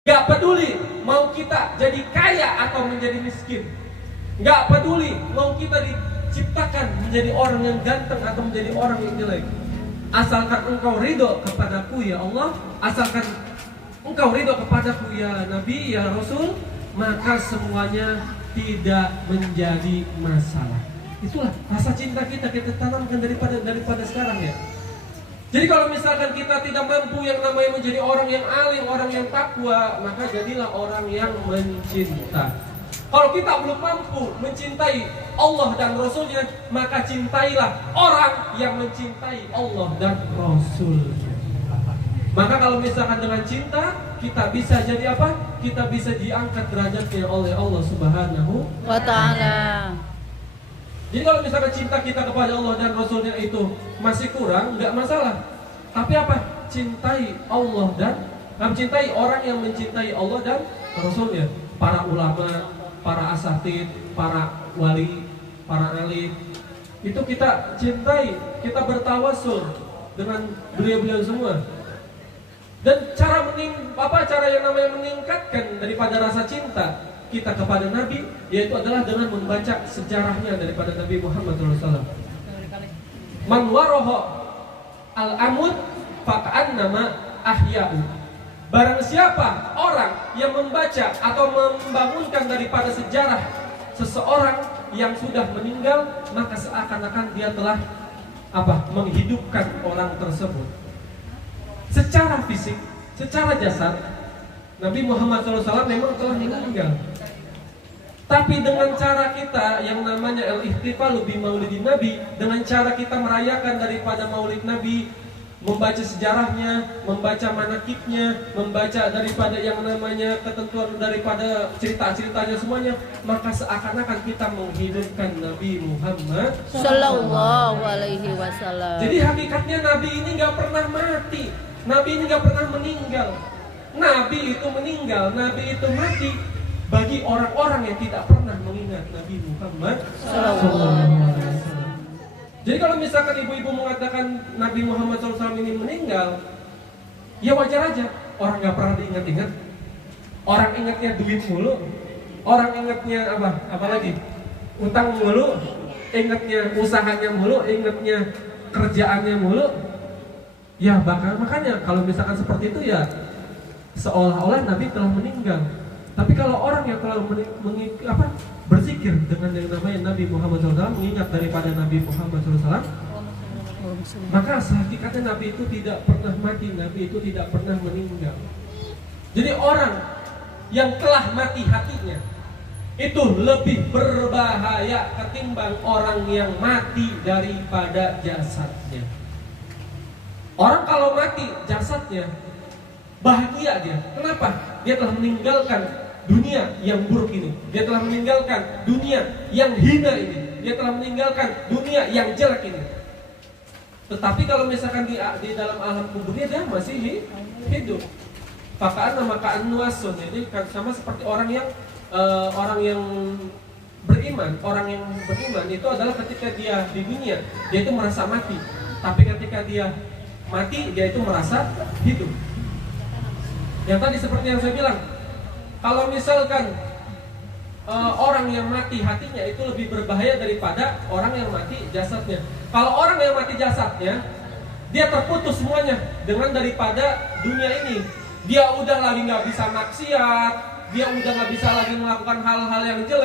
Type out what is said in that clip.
Gak peduli mau kita jadi kaya atau menjadi miskin. Gak peduli mau kita diciptakan menjadi orang yang ganteng atau menjadi orang yang jelek. Asalkan engkau ridho kepadaku ya Allah, asalkan engkau ridho kepadaku ya Nabi, ya Rasul, maka semuanya tidak menjadi masalah. Itulah rasa cinta kita tanamkan daripada sekarang ya. Jadi kalau misalkan kita tidak mampu yang namanya menjadi orang yang alim, orang yang takwa, maka jadilah orang yang mencinta. Kalau kita belum mampu mencintai Allah dan Rasulnya, maka cintailah orang yang mencintai Allah dan Rasulnya. Maka kalau misalkan dengan cinta, kita bisa jadi apa? Kita bisa diangkat derajatnya oleh Allah Subhanahu wa ta'ala. Jadi kalau misalkan cinta kita kepada Allah dan Rasulnya itu masih kurang, nggak masalah. Tapi apa? Cintai Allah dan mencintai orang yang mencintai Allah dan Rasulnya. Para ulama, para asatid, para wali, para alim, itu kita cintai, kita bertawasul dengan beliau-beliau semua. Dan cara yang namanya meningkatkan daripada rasa cinta kita kepada Nabi, yaitu adalah dengan membaca sejarahnya daripada Nabi Muhammad SAW. Man waroho al-amud faka'annama ahya'u. Barang siapa orang yang membaca atau membangunkan daripada sejarah seseorang yang sudah meninggal, maka seakan-akan dia telah menghidupkan orang tersebut. Secara fisik, secara jasad, Nabi Muhammad SAW memang telah meninggal. Tapi dengan cara kita yang namanya al-ihtifalu bi maulidin Nabi, dengan cara kita merayakan daripada maulid Nabi, membaca sejarahnya, membaca manakibnya, membaca daripada yang namanya ketentuan daripada cerita-ceritanya semuanya, maka seakan-akan kita menghidupkan Nabi Muhammad Sallallahu alaihi wasallam. Jadi hakikatnya Nabi ini gak pernah mati, Nabi ini gak pernah meninggal. Nabi itu meninggal, Nabi itu mati bagi orang-orang yang tidak pernah mengingat Nabi Muhammad SAW. Jadi kalau misalkan ibu-ibu mengatakan Nabi Muhammad SAW ini meninggal, ya wajar aja. Orang gak pernah diingat-ingat. Orang ingatnya duit mulu. Orang ingatnya apa lagi? Utang mulu. Ingatnya usahanya mulu. Ingatnya kerjaannya mulu. Ya makanya kalau misalkan seperti itu ya seolah-olah Nabi telah meninggal. Tapi kalau orang yang telah berzikir dengan yang namanya Nabi Muhammad SAW, mengingat daripada Nabi Muhammad SAW, maka hakikatnya Nabi itu tidak pernah mati, Nabi itu tidak pernah meninggal. Jadi orang yang telah mati hatinya itu lebih berbahaya ketimbang orang yang mati daripada jasadnya. Orang kalau mati jasadnya bahagia dia. Kenapa? Dia telah meninggalkan dunia yang buruk ini. Dia telah meninggalkan dunia yang hina ini. Dia telah meninggalkan dunia yang jelek ini. Tetapi kalau misalkan di dalam alam kuburnya dia masih hidup. Makaan nuasun. Jadi sama seperti orang yang beriman. Orang yang beriman itu adalah ketika dia di dunia, dia itu merasa mati. Tapi ketika dia mati, dia itu merasa hidup. Yang tadi seperti yang saya bilang, kalau misalkan orang yang mati hatinya itu lebih berbahaya daripada orang yang mati jasadnya. Kalau orang yang mati jasadnya, dia terputus semuanya dengan daripada dunia ini. Dia udah lagi nggak bisa maksiat, dia udah nggak bisa lagi melakukan hal-hal yang jelek.